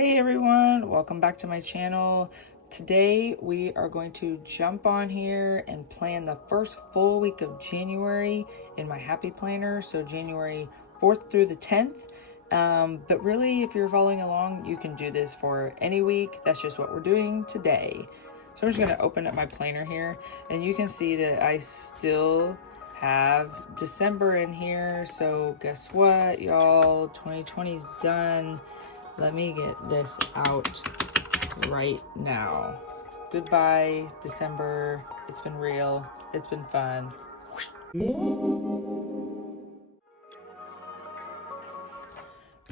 Hey everyone, welcome back to my channel. Today we are going to jump on here and plan the first full week of January in my happy planner. So January 4th through the 10th. But really, if you're following along, you can do this for any week. That's just what we're doing today. So I'm just going to open up my planner here, and you can see that I still have December in here. So guess what, y'all? 2020 is done. Let me get this out right now. Goodbye, December. It's been real. It's been fun.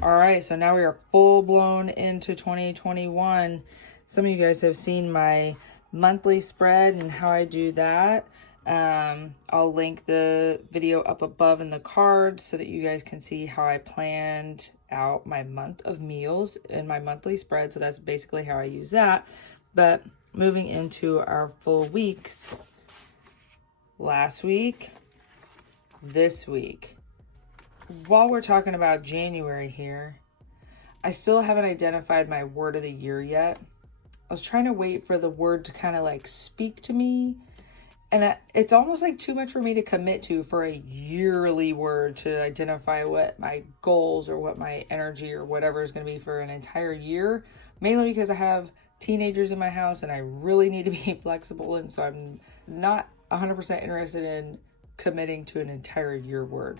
All right, so now we are full blown into 2021. Some of you guys have seen my monthly spread and how I do that. I'll link the video up above in the cards so that you guys can see how I planned out my month of meals in my monthly spread. So that's basically how I use that. But moving into our full weeks, last week, this week. While we're talking about January here, I still haven't identified my word of the year yet. I was trying to wait for the word to kind of like speak to me. And it's almost like too much for me to commit to for a yearly word to identify what my goals or what my energy or whatever is going to be for an entire year. Mainly because I have teenagers in my house and I really need to be flexible. And so I'm not 100% interested in committing to an entire year word.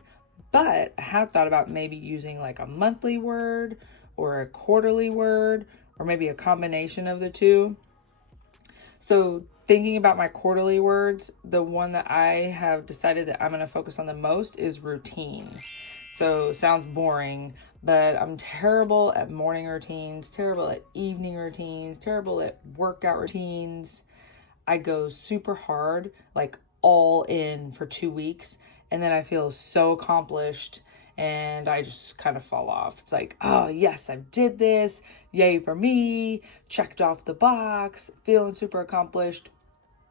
But I have thought about maybe using like a monthly word or a quarterly word or maybe a combination of the two. So thinking about my quarterly words, the one that I have decided that I'm going to focus on the most is routine. So sounds boring, but I'm terrible at morning routines, terrible at evening routines, terrible at workout routines. I go super hard, like all in for 2 weeks, and then I feel so accomplished and I just kind of fall off. It's like, oh yes, I did this. Yay for me. Checked off the box. Feeling super accomplished.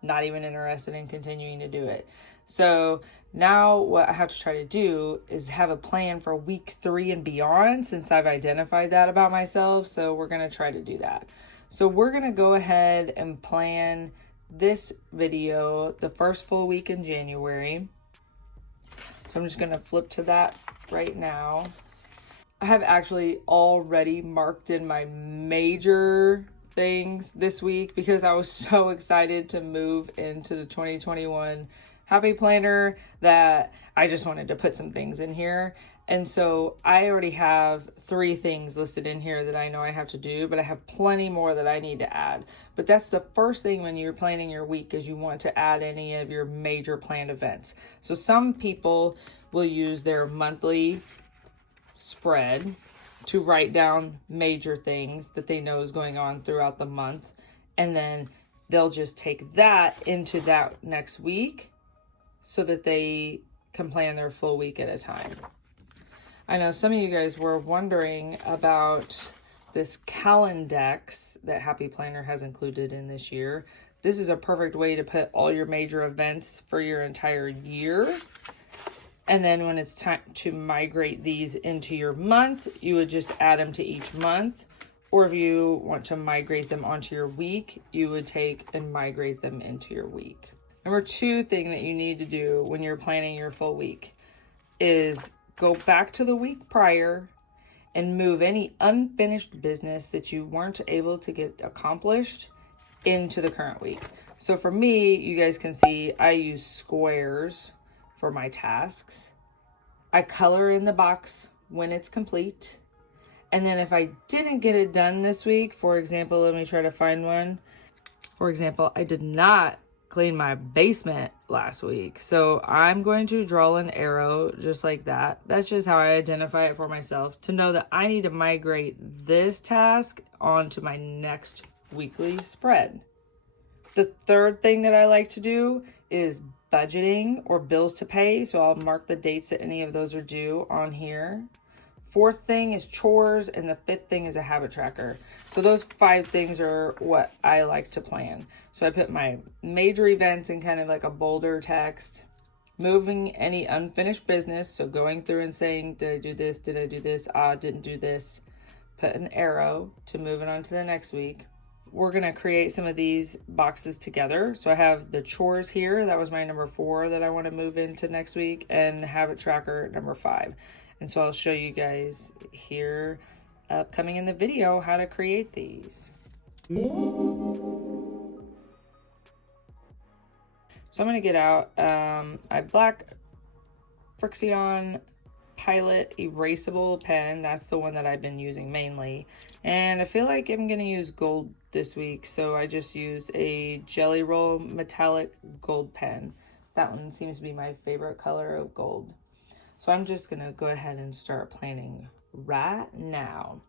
Not even interested in continuing to do it. So now what I have to try to do is have a plan for week 3 and beyond, since I've identified that about myself. So we're going to try to do that. So we're going to go ahead and plan this video, the first full week in January. So I'm just going to flip to that right now. I have actually already marked in my major things this week because I was so excited to move into the 2021 happy planner that I just wanted to put some things in here. And so I already have 3 things listed in here that I know I have to do, but I have plenty more that I need to add. But that's the first thing when you're planning your week, is you want to add any of your major planned events. So some people will use their monthly spread to write down major things that they know is going on throughout the month. And then they'll just take that into that next week so that they can plan their full week at a time. I know some of you guys were wondering about this Calendex that Happy Planner has included in this year. This is a perfect way to put all your major events for your entire year. And then when it's time to migrate these into your month, you would just add them to each month. Or if you want to migrate them onto your week, you would take and migrate them into your week. Number 2 thing that you need to do when you're planning your full week is go back to the week prior and move any unfinished business that you weren't able to get accomplished into the current week. So for me, you guys can see I use squares for my tasks. I color in the box when it's complete. And then if I didn't get it done this week, for example, let me try to find one. For example, I did not clean my basement last week. So I'm going to draw an arrow just like that. That's just how I identify it for myself, to know that I need to migrate this task onto my next weekly spread. The third thing that I like to do is budgeting or bills to pay. So I'll mark the dates that any of those are due on here. 4th thing is chores, and the 5th thing is a habit tracker. So those 5 things are what I like to plan. So I put my major events in kind of like a bolder text, moving any unfinished business. So going through and saying, did I do this? Did I do this? Didn't do this. put an arrow to move it on to the next week. We're gonna create some of these boxes together. So I have the chores here. That was my number 4 that I want to move into next week, and habit tracker number 5. And so I'll show you guys here upcoming in the video how to create these. So I'm gonna get out a black Frixion Pilot erasable pen. That's the one that I've been using mainly, and I feel like I'm gonna use gold this week, so I just use a Jelly Roll metallic gold pen. That one seems to be my favorite color of gold. So I'm just gonna go ahead and start planning right now.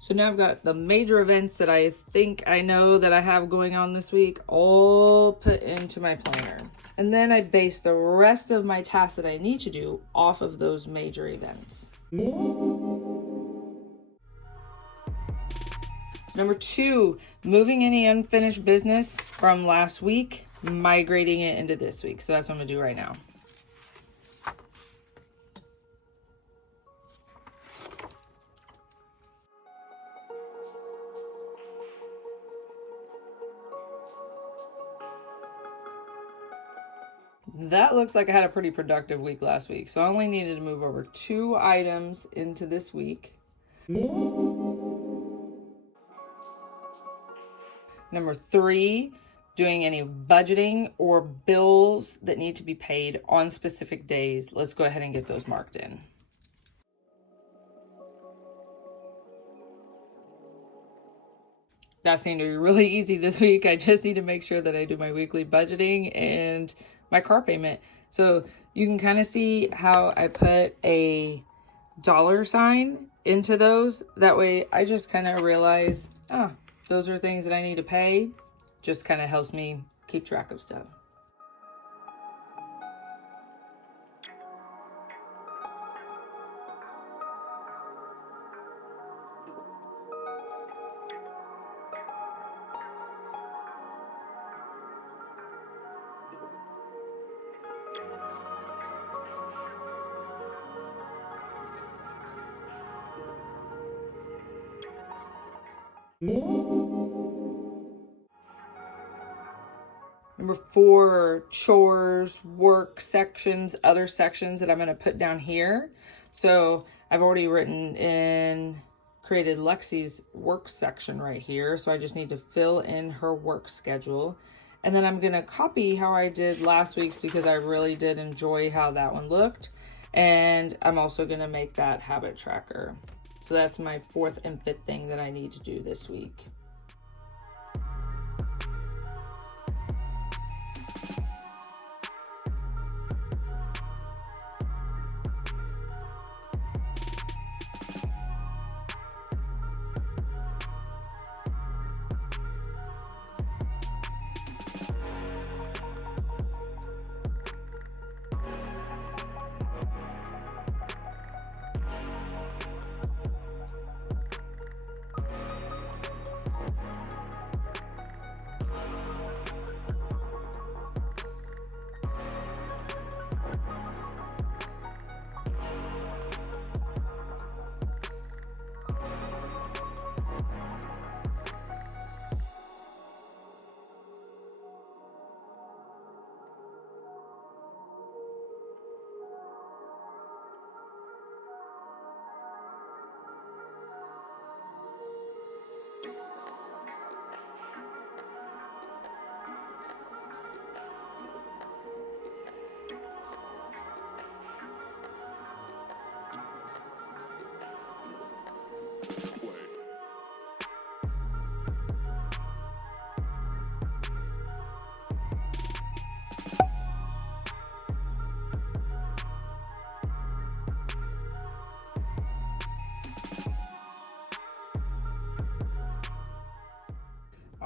So now I've got the major events that I think I know that I have going on this week all put into my planner. And then I base the rest of my tasks that I need to do off of those major events. So number 2, moving any unfinished business from last week, migrating it into this week. So that's what I'm gonna do right now. That looks like I had a pretty productive week last week. So I only needed to move over 2 items into this week. Number 3, doing any budgeting or bills that need to be paid on specific days. Let's go ahead and get those marked in. That seemed to be really easy this week. I just need to make sure that I do my weekly budgeting and my car payment. So you can kind of see how I put a $sign into those. That way I just kind of realize, those are things that I need to pay. Just kind of helps me keep track of stuff. Number 4, chores, work sections, other sections that I'm going to put down here. So I've already created Lexi's work section right here. So I just need to fill in her work schedule. And then I'm going to copy how I did last week's because I really did enjoy how that one looked. And I'm also going to make that habit tracker. So that's my 4th and 5th thing that I need to do this week.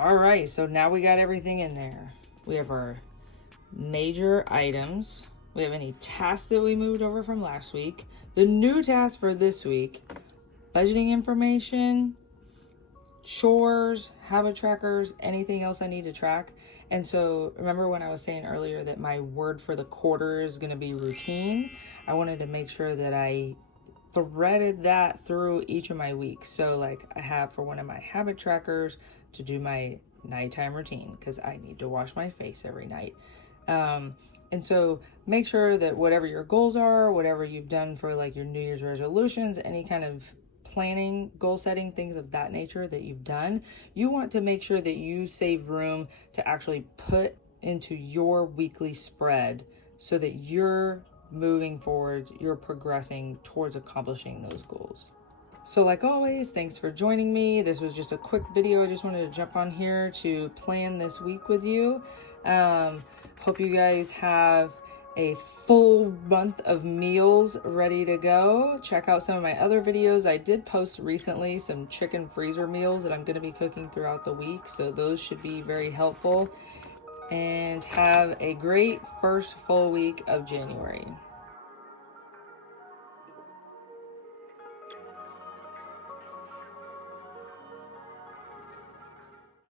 All right, so now we got everything in there. We have our major items. We have any tasks that we moved over from last week. The new task for this week, budgeting information, chores, habit trackers, anything else I need to track. And so remember when I was saying earlier that my word for the quarter is going to be routine? I wanted to make sure that I threaded that through each of my weeks. So like I have for one of my habit trackers to do my nighttime routine because I need to wash my face every night. And so make sure that whatever your goals are, whatever you've done for like your New Year's resolutions, any kind of planning, goal setting, things of that nature that you've done, you want to make sure that you save room to actually put into your weekly spread so that you're moving forward, you're progressing towards accomplishing those goals. So like always, thanks for joining me. This was just a quick video. I just wanted to jump on here to plan this week with you. Hope you guys have a full month of meals ready to go. Check out some of my other videos. I did post recently some chicken freezer meals that I'm going to be cooking throughout the week, so those should be very helpful. And have a great first full week of January.